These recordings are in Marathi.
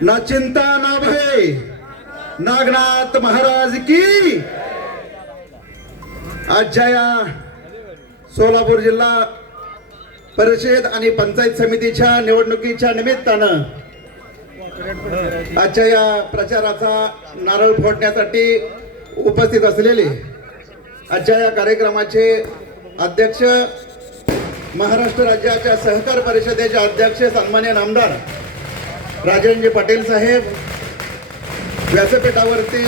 ना चिंता ना भय, नागनाथ महाराज की। आजच्या या सोलापूर जिल्हा परिषद आणि पंचायत समितीच्या निवडणुकीच्या निमित्तानं आजच्या या प्रचाराचा नारळ फोडण्यासाठी उपस्थित असलेले आजच्या या कार्यक्रमाचे अध्यक्ष, महाराष्ट्र राज्याच्या सहकार परिषदेचे अध्यक्ष सन्माननीय आमदार राजेंद्र पाटील साहेब, व्यासपीठावरती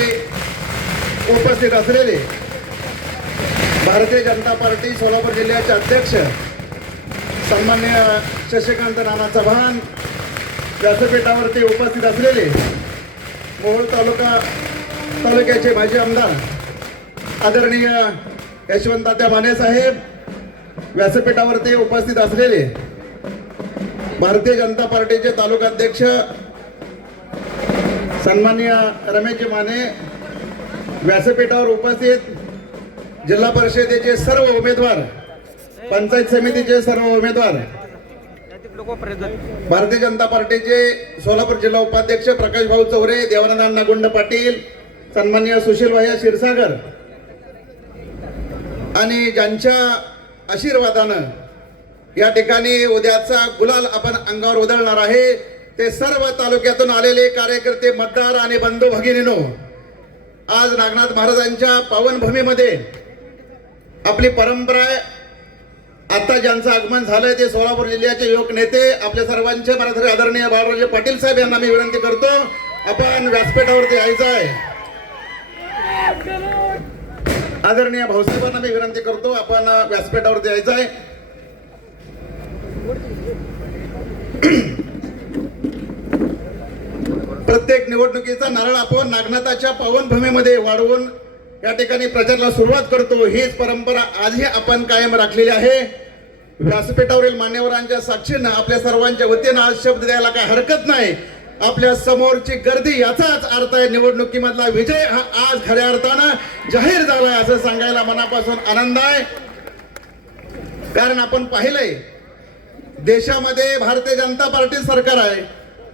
उपस्थित असलेले भारतीय जनता पार्टी सोलापूर जिल्ह्याचे अध्यक्ष सन्माननीय शशिकांत नाना चव्हाण, व्यासपीठावरती उपस्थित असलेले मोहोळ तालुक्याचे माजी आमदार आदरणीय यशवंत माने साहेब, व्यासपीठावरती उपस्थित असलेले भारतीय जनता पार्टीचे तालुका अध्यक्ष सन्माननीय रमेशजी माने, व्यासपीठावर उपस्थित जिल्हा परिषदेचे सर्व उमेदवार, पंचायत समितीचे सर्व उमेदवार, भारतीय जनता पार्टीचे सोलापूर जिल्हा उपाध्यक्ष प्रकाश भाऊ चौरे, देवानंद गुंड पाटील, सन्माननीय सुशील भैया क्षीरसागर आणि ज्यांच्या आशीर्वादानं या ठिकाणी उद्याचा गुलाल आपण अंगावर उधळणार आहे ते सर्व तालुक्यातून आलेले कार्यकर्ते, मतदार आणि बंधू भगिनीनो, आज नागनाथ महाराजांच्या पावनभूमीमध्ये आपली परंपरा आहे। आता ज्यांचं आगमन झालंय ते सोलापूर जिल्ह्याचे युवक नेते, आपल्या सर्वांचे मराठी आदरणीय बाळराजे पाटील साहेब यांना मी विनंती करतो, आपण व्यासपीठावरती यायचं आहे। आदरणीय भाऊसाहेबांना मी विनंती करतो, आपण व्यासपीठावरती यायचं आहे। प्रत्येक निवडणुकीचा नारळ आपण नागनाथाच्या पावनभूमीमध्ये वाढवून या ठिकाणी प्रचाराला सुरुवात करतो। हीच परंपरा आजही आपण कायम राखलेली आहे। व्यासपीठावरील मान्यवरांच्या साक्षीनं आपल्या सर्वांच्या वतीनं आज शब्द द्यायला काही हरकत नाही। आपल्या समोरची गर्दी याचाच अर्थ आहे निवडणुकीमधला विजय हा आज खऱ्या अर्थानं जाहीर झालाय असं सांगायला मनापासून आनंद आहे। कारण आपण पाहिलंय देशामध्ये भारतीय जनता पार्टी सरकार आहे,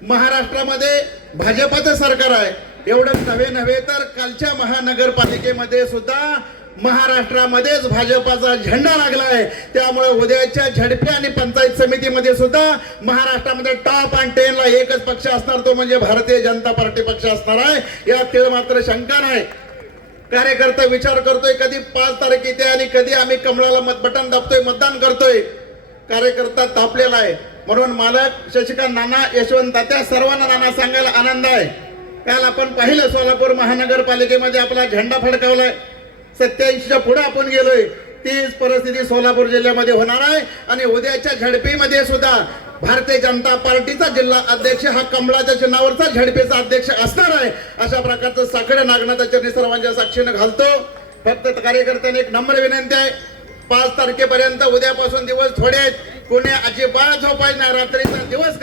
महाराष्ट्रामध्ये भाजपाचं सरकार आहे। एवढंच नव्हे तर कालच्या महानगरपालिकेमध्ये सुद्धा महाराष्ट्रामध्येच भाजपाचा झेंडा लागलाय। त्यामुळे उद्याच्या झडपी आणि पंचायत समितीमध्ये सुद्धा महाराष्ट्रामध्ये टॉप आणि 10 ला एकच पक्ष असणार, तो म्हणजे भारतीय जनता पार्टी पक्ष असणार आहे। यात तीळ मात्र शंका नाही। कार्यकर्ता विचार करतोय कधी 5 तारीख येते आणि कधी आम्ही कमळाला बटन दाबतोय, मतदान करतोय। कार्यकर्ता तापलेला आहे, म्हणून मालक शशिकांत नाना, यशवंत तात्या सर्वांना नाना सांगायला आनंद आहे। काल आपण पाहिलं सोलापूर महानगरपालिकेमध्ये आपला झेंडा फडकावलाय, 87च्या पुढे आपण गेलोय। तीच परिस्थिती सोलापूर जिल्ह्यामध्ये होणार आहे आणि उद्याच्या झडपीमध्ये सुद्धा भारतीय जनता पार्टीचा जिल्हा अध्यक्ष हा कमळाच्या चिन्हावरचा झडपीचा अध्यक्ष असणार आहे। अशा प्रकारचं साकडे नागनाथाच्या सर्वांच्या साक्षीने घालतो। फक्त कार्यकर्त्यांनी एक नम्र विनंती आहे, 5 तारखेपर्यंत उद्यापासून दिवस थोडे आहेत, कोणी अजिबात झोपायचं नाही, रात्रीचा दिवस